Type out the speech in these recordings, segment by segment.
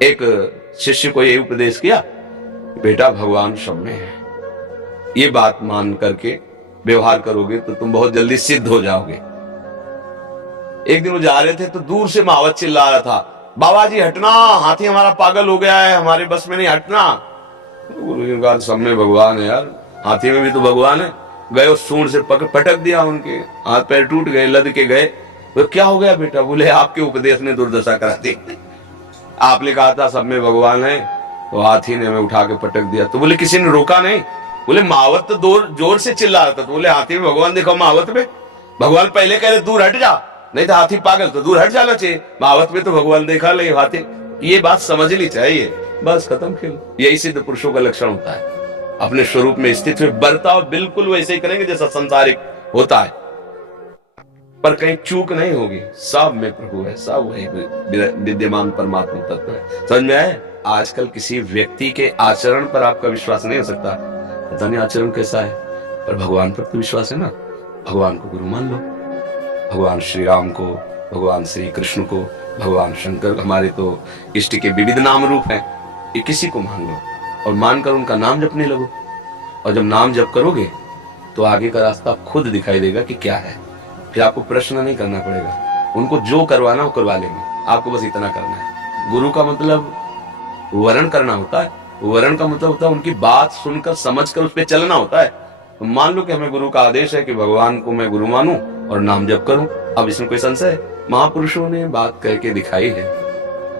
एक शिष्य को ये उपदेश किया, बेटा भगवान सब में है, ये बात मान करके व्यवहार करोगे तो तुम बहुत जल्दी सिद्ध हो जाओगे। एक दिन वो जा रहे थे तो दूर से महावत चिल्ला रहा था, बाबा जी हटना, हाथी हमारा पागल हो गया है, हमारे बस में नहीं, हटना। गुरु जी ने कहा सब में भगवान है यार, हाथी में भी तो भगवान है। गए उस सूंड से पटक दिया, उनके हाथ पैर टूट गए, लद के गए। तो क्या हो गया बेटा? बोले आपके उपदेश ने दुर्दशा करा दी, आपने कहा था सब में भगवान है, तो हाथी ने हमें उठा के पटक दिया। तो बोले किसी ने रोका नहीं? बोले महावत तो जोर से चिल्ला रहा था। तो बोले हाथी में भगवान देखो, महावत में भगवान पहले कह रहे दूर हट जा, नहीं तो हाथी पागल, तो दूर हट जाना चाहिए। महावत में तो भगवान देखा ले हाथी, ये बात समझनी चाहिए। बस खत्म खेल। यही सिद्ध पुरुषों का लक्षण होता है, अपने स्वरूप में स्थित हुए बर्ताव बिल्कुल वैसे ही करेंगे जैसा संसारिक होता है, पर कहीं चूक नहीं होगी। सब में प्रभु है, सब वही विद्यमान परमात्मा तत्व है। समझ में आए? आजकल किसी व्यक्ति के आचरण पर आपका विश्वास नहीं हो सकता, पता नहीं आचरण कैसा है, पर भगवान पर तो विश्वास है ना। भगवान को गुरु मान लो, भगवान श्री राम को, भगवान श्री कृष्ण को, भगवान शंकर, हमारे तो इष्ट के विविध नाम रूप हैं, ये किसी को मान लो और मानकर उनका नाम जपने लगो। और जब नाम जप करोगे तो आगे का रास्ता खुद दिखाई देगा कि क्या है। फिर आपको प्रश्न नहीं करना पड़ेगा, उनको जो करवाना वो करवा लेंगे, आपको बस इतना करना है। गुरु का मतलब वरण करना होता है, वरण का मतलब होता है उनकी बात सुनकर समझकर उस पर चलना होता है। तो मान लो कि हमें गुरु का आदेश है कि भगवान को मैं गुरु मानूं और नाम जप करूं। अब इसमें कोई संशय है? महापुरुषों ने बात कह के दिखाई है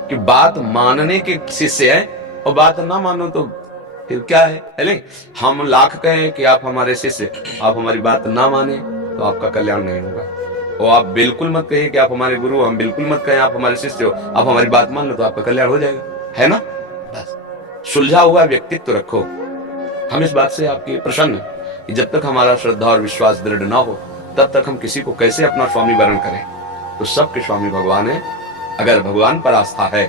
कि बात मानने के शिष्य है और बात ना मानो तो फिर क्या है? नहीं, हम लाख कहें कि आप हमारे शिष्य, आप हमारी बात ना माने तो आपका कल्याण नहीं होगा। और आप बिल्कुल मत कहिए कि आप हमारे गुरु, हम बिल्कुल मत कहें आप हमारे शिष्य हो, आप हमारी बात मान लो तो आपका कल्याण हो जाएगा, है ना। बस सुलझा हुआ व्यक्तित्व रखो। हम इस बात से आपके प्रसन्न कि जब तक हमारा श्रद्धा और विश्वास दृढ़ ना हो तब तक हम किसी को कैसे अपना स्वामी वरण करें। तो सबके स्वामी भगवान है। अगर भगवान पर आस्था है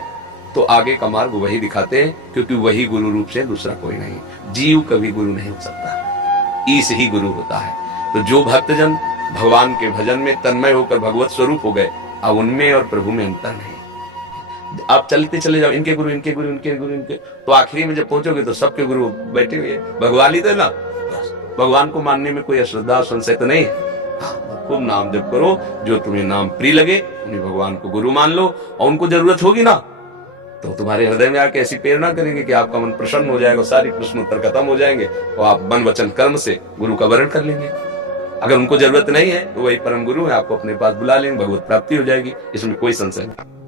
तो आगे का मार्ग वही दिखाते हैं, क्योंकि वही गुरु रूप से दूसरा कोई नहीं। जीव कभी गुरु नहीं हो सकता, ईश ही गुरु होता है। तो जो भक्तजन भगवान के भजन में तन्मय होकर भगवत स्वरूप हो गए, अब उनमें और प्रभु में अंतर नहीं। आप चलते चले जाओ, इनके गुरु इनके गुरु इनके गुरु इनके, तो आखिरी में जब पहुंचोगे तो सबके गुरु बैठे हुए भगवान ही तो ना। भगवान को मानने में कोई अश्रद्धा संशय तो नहीं है। खूब नाम जप करो, जो तुम्हें नाम प्रिय लगे उन्हें भगवान को गुरु मान लो। और उनको जरूरत होगी ना तो तुम्हारे हृदय में आके ऐसी प्रेरणा करेंगे कि आपका मन प्रसन्न हो जाएगा, सारी प्रश्नोत्तर खत्म हो जाएंगे और आप मन वचन कर्म से गुरु का वरण कर लेंगे। अगर उनको जरूरत नहीं है तो वही परम गुरु है, आपको अपने पास बुला लेंगे, भगवत प्राप्ति हो जाएगी, इसमें कोई संशय नहीं।